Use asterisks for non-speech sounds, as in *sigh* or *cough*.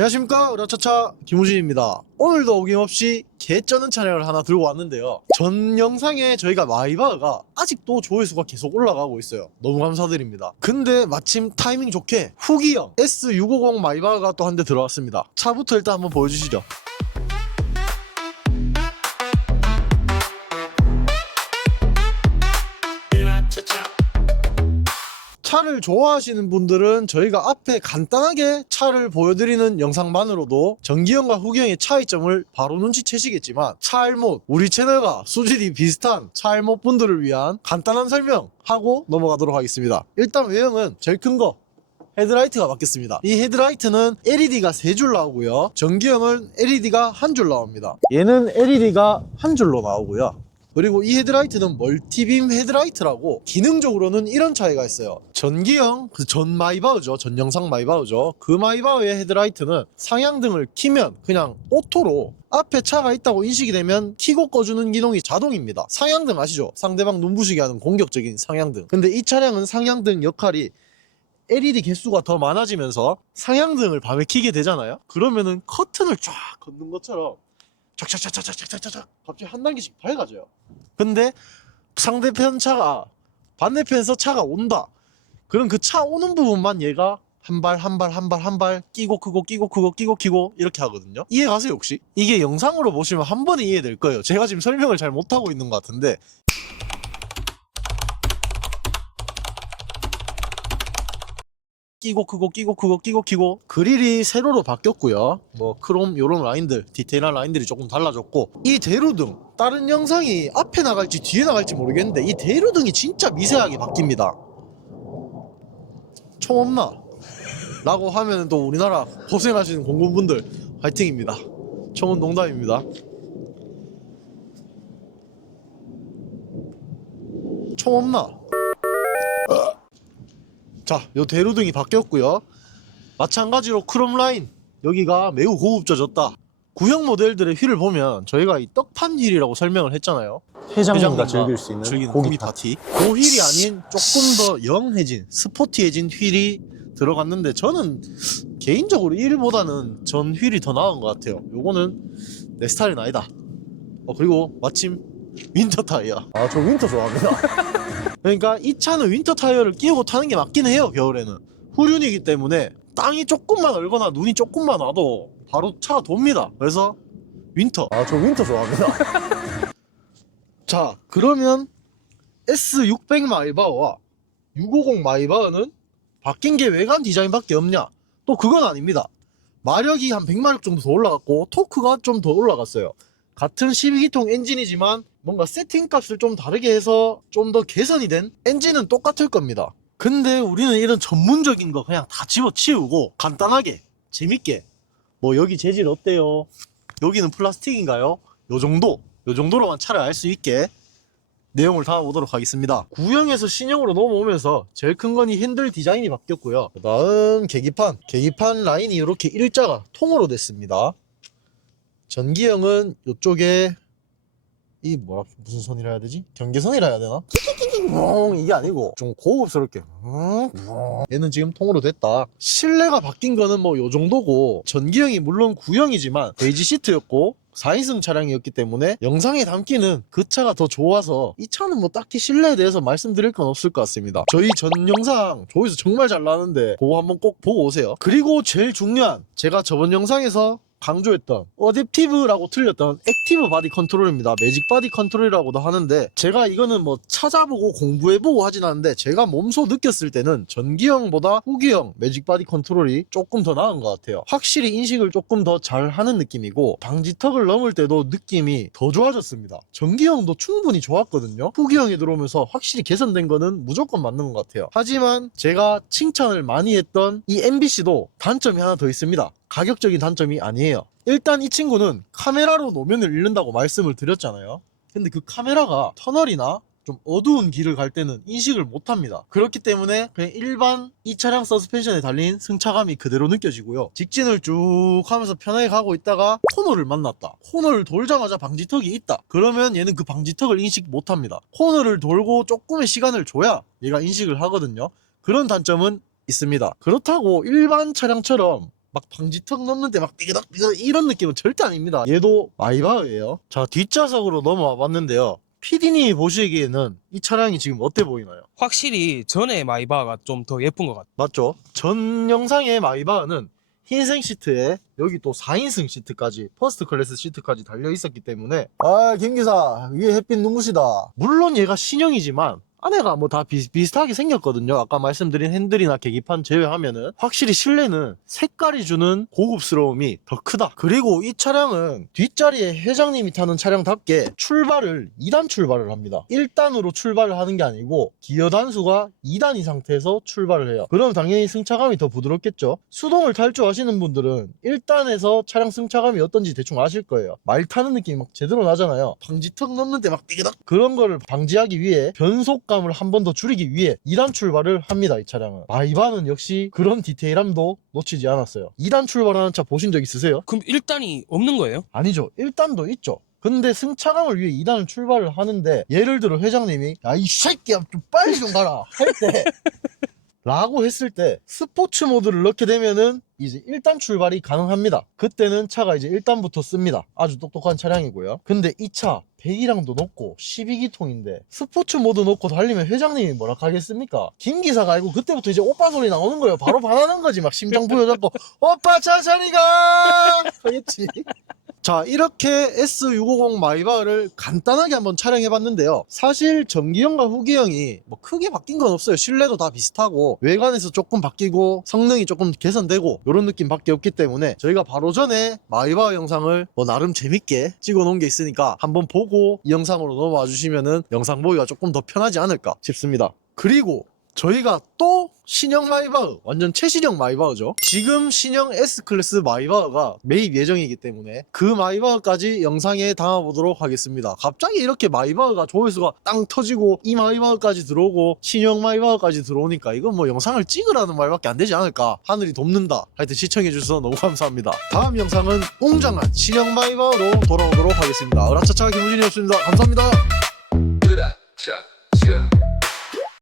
안녕하십니까? 으라차차 김우진입니다. 오늘도 어김없이 개쩌는 차량을 하나 들고 왔는데요. 전 영상에 저희가 마이바흐가 아직도 조회수가 계속 올라가고 있어요. 너무 감사드립니다. 근데 마침 타이밍 좋게 후기형 S650 마이바흐가 또 한 대 들어왔습니다. 차부터 일단 한번 보여주시죠 차를 좋아하시는 분들은 저희가 앞에 간단하게 차를 보여드리는 영상만으로도 전기형과 후기형의 차이점을 바로 눈치채시겠지만 차알못 우리 채널과 수질이 비슷한 차알못 분들을 위한 간단한 설명하고 넘어가도록 하겠습니다 일단 외형은 제일 큰거 헤드라이트가 바뀌었습니다. 이 헤드라이트는 LED가 3줄 나오고요. 전기형은 LED가 한 줄 나옵니다. 얘는 LED가 한 줄로 나오고요. 그리고 이 헤드라이트는 멀티빔 헤드라이트라고 기능적으로는 이런 차이가 있어요. 전기형 그 전 마이바흐죠. 전 영상 마이바흐죠. 그 마이바흐의 헤드라이트는 상향등을 키면 그냥 오토로 앞에 차가 있다고 인식이 되면 키고 꺼주는 기능이 자동입니다. 상향등 아시죠? 상대방 눈부시게 하는 공격적인 상향등. 근데 이 차량은 상향등 역할이 LED 개수가 더 많아지면서 상향등을 밤에 켜게 되잖아요. 그러면은 커튼을 쫙 걷는 것처럼 쫙쫙쫙쫙쫙쫙쫙 갑자기 한 단계씩 밝아져요. 근데 상대편 차가 반대편에서 차가 온다. 그럼 그 차 오는 부분만 얘가 한 발 한 발 한 발 한 발 끼고 크고 끼고 크고 끼고 키고 이렇게 하거든요. 이해 가세요 혹시? 이게 영상으로 보시면 한 번에 이해될 거예요. 제가 지금 설명을 잘 못하고 있는 것 같은데 끼고 크고 끼고 크고 끼고 키고. 그릴이 세로로 바뀌었고요. 뭐 크롬 요런 라인들 디테일한 라인들이 조금 달라졌고 이 대로등 다른 영상이 앞에 나갈지 뒤에 나갈지 모르겠는데 이 대로등이 진짜 미세하게 바뀝니다. 총 없나? 라고 하면 또 우리나라 고생하시는 공군분들 화이팅입니다. 총은 농담입니다. 총 없나? 자, 요 대로등이 바뀌었고요. 마찬가지로 크롬 라인 여기가 매우 고급져졌다. 구형 모델들의 휠을 보면 저희가 이 떡판 휠이라고 설명을 했잖아요. 회장님과 즐길 수 있는 고기 고기 파티. 그 휠이 아닌 조금 더 영해진 스포티해진 휠이 들어갔는데 저는 개인적으로 1보다는 전 휠이 더 나은 것 같아요. 요거는 내 스타일은 아니다. 어 그리고 마침 윈터 타이어. 아 저 윈터 좋아합니다. *laughs* 그러니까 이 차는 윈터 타이어를 끼우고 타는 게 맞긴 해요 겨울에는. 후륜이기 때문에 땅이 조금만 얼거나 눈이 조금만 와도 바로 차가 돕니다. 그래서 윈터. 아 저 윈터 좋아합니다. *laughs* 자 그러면 S600 마이바흐와 650 마이바흐는 바뀐 게 외관 디자인밖에 없냐? 또 그건 아닙니다. 마력이 한 100마력 정도 더 올라갔고 토크가 좀 더 올라갔어요. 같은 12기통 엔진이지만 뭔가 세팅 값을 좀 다르게 해서 좀 더 개선이 된 엔진은 똑같을 겁니다. 근데 우리는 이런 전문적인 거 그냥 다 집어치우고 간단하게 재밌게 뭐 여기 재질 어때요? 여기는 플라스틱인가요? 요 정도 요 정도로만 차를 알 수 있게 내용을 담아보도록 하겠습니다. 구형에서 신형으로 넘어오면서 제일 큰 건이 핸들 디자인이 바뀌었고요. 그 다음 계기판 계기판 라인이 이렇게 일자가 통으로 됐습니다. 전기형은 이쪽에 이 뭐라 무슨 선이라 해야 되지? 경계선이라 해야 되나? 웅 이게 아니고 좀 고급스럽게. 얘는 지금 통으로 됐다 실내가 바뀐 거는 뭐 요 정도고 전기형이 물론 구형이지만 베이지 시트였고 4인승 차량이었기 때문에 영상에 담기는 그 차가 더 좋아서 이 차는 뭐 딱히 실내에 대해서 말씀드릴 건 없을 것 같습니다 저희 전 영상 조회수 정말 잘 나는데 그거 한번 꼭 보고 오세요 그리고 제일 중요한 제가 저번 영상에서 강조했던 어댑티브라고 틀렸던 액티브 바디 컨트롤입니다. 매직 바디 컨트롤이라고도 하는데 제가 이거는 뭐 찾아보고 공부해보고 하진 않는데 제가 몸소 느꼈을 때는 전기형보다 후기형 매직 바디 컨트롤이 조금 더 나은 것 같아요. 확실히 인식을 조금 더 잘 하는 느낌이고 방지턱을 넘을 때도 느낌이 더 좋아졌습니다. 전기형도 충분히 좋았거든요. 후기형에 들어오면서 확실히 개선된 거는 무조건 맞는 것 같아요. 하지만 제가 칭찬을 많이 했던 이 MBC도 단점이 하나 더 있습니다. 가격적인 단점이 아니에요. 일단 이 친구는 카메라로 노면을 잃는다고 말씀을 드렸잖아요. 근데 그 카메라가 터널이나 좀 어두운 길을 갈 때는 인식을 못 합니다. 그렇기 때문에 그냥 일반 이 차량 서스펜션에 달린 승차감이 그대로 느껴지고요. 직진을 쭉 하면서 편하게 가고 있다가 코너를 만났다. 코너를 돌자마자 방지턱이 있다. 그러면 얘는 그 방지턱을 인식 못 합니다. 코너를 돌고 조금의 시간을 줘야 얘가 인식을 하거든요. 그런 단점은 있습니다. 그렇다고 일반 차량처럼 막 방지턱 넘는데 막 삐그덕 삐그덕 이런 느낌은 절대 아닙니다. 얘도 마이바흐예요. 자 뒷좌석으로 넘어와 봤는데요. PD님이 보시기에는 이 차량이 지금 어때 보이나요? 확실히 전에 마이바가 좀 더 예쁜 것 같아. 맞죠? 전 영상의 마이바흐는 흰색 시트에 여기 또 4인승 시트까지 퍼스트 클래스 시트까지 달려 있었기 때문에 아 김기사 위에 햇빛 눈부시다 물론 얘가 신형이지만 안에가 뭐 다 비슷하게 생겼거든요. 아까 말씀드린 핸들이나 계기판 제외하면은 확실히 실내는 색깔이 주는 고급스러움이 더 크다. 그리고 이 차량은 뒷자리에 회장님이 타는 차량답게 출발을 2단 출발을 합니다. 1단으로 출발을 하는 게 아니고 기어 단수가 2단인 상태에서 출발을 해요. 그럼 당연히 승차감이 더 부드럽겠죠. 수동을 탈줄 아시는 분들은 1단에서 차량 승차감이 어떤지 대충 아실 거예요. 말 타는 느낌이 막 제대로 나잖아요. 방지턱 넘는데 막 삐그덕? 그런 거를 방지하기 위해 변속감 을 한 번 더 줄이기 위해 2단 출발을 합니다 이 차량은. 마이바는 역시 그런 디테일함도 놓치지 않았어요. 2단 출발하는 차 보신 적 있으세요? 그럼 1단이 없는 거예요? 아니죠. 1단도 있죠. 근데 승차감을 위해 2단을 출발을 하는데 예를 들어 회장님이 야 이 새끼야 좀 빨리 좀 가라. 할 때 *laughs* 라고 했을 때 스포츠 모드를 넣게 되면은 이제 1단 출발이 가능합니다. 그때는 차가 이제 1단부터 씁니다. 아주 똑똑한 차량이고요. 근데 이차 배기량도 높고 12기통인데 스포츠 모드 놓고 달리면 회장님이 뭐라 하겠습니까? 김 기사가 알고 그때부터 이제 오빠 소리 나오는 거예요. 바로 반하는 거지. 막 심장 부여잡고 오빠 천천히 가! *laughs* 하겠지 자 이렇게 S650 마이바흐를 간단하게 한번 촬영해 봤는데요. 사실 전기형과 후기형이 뭐 크게 바뀐 건 없어요. 실내도 다 비슷하고 외관에서 조금 바뀌고 성능이 조금 개선되고 이런 느낌밖에 없기 때문에 저희가 바로 전에 마이바흐 영상을 뭐 나름 재밌게 찍어 놓은 게 있으니까 한번 보고 이 영상으로 넘어와 주시면은 영상 보기가 조금 더 편하지 않을까 싶습니다. 그리고 저희가 또 신형 마이바흐 완전 최신형 마이바흐죠. 지금 신형 S클래스 마이바흐가 매입 예정이기 때문에 그 마이바흐까지 영상에 담아보도록 하겠습니다. 갑자기 이렇게 마이바흐가 조회수가 땅 터지고 이 마이바흐까지 들어오고 신형 마이바흐까지 들어오니까 이건 뭐 영상을 찍으라는 말밖에 안 되지 않을까. 하늘이 돕는다. 하여튼 시청해주셔서 너무 감사합니다. 다음 영상은 웅장한 신형 마이바흐로 돌아오도록 하겠습니다. 으라차차 김우진이었습니다. 감사합니다. 으라, 차, 차.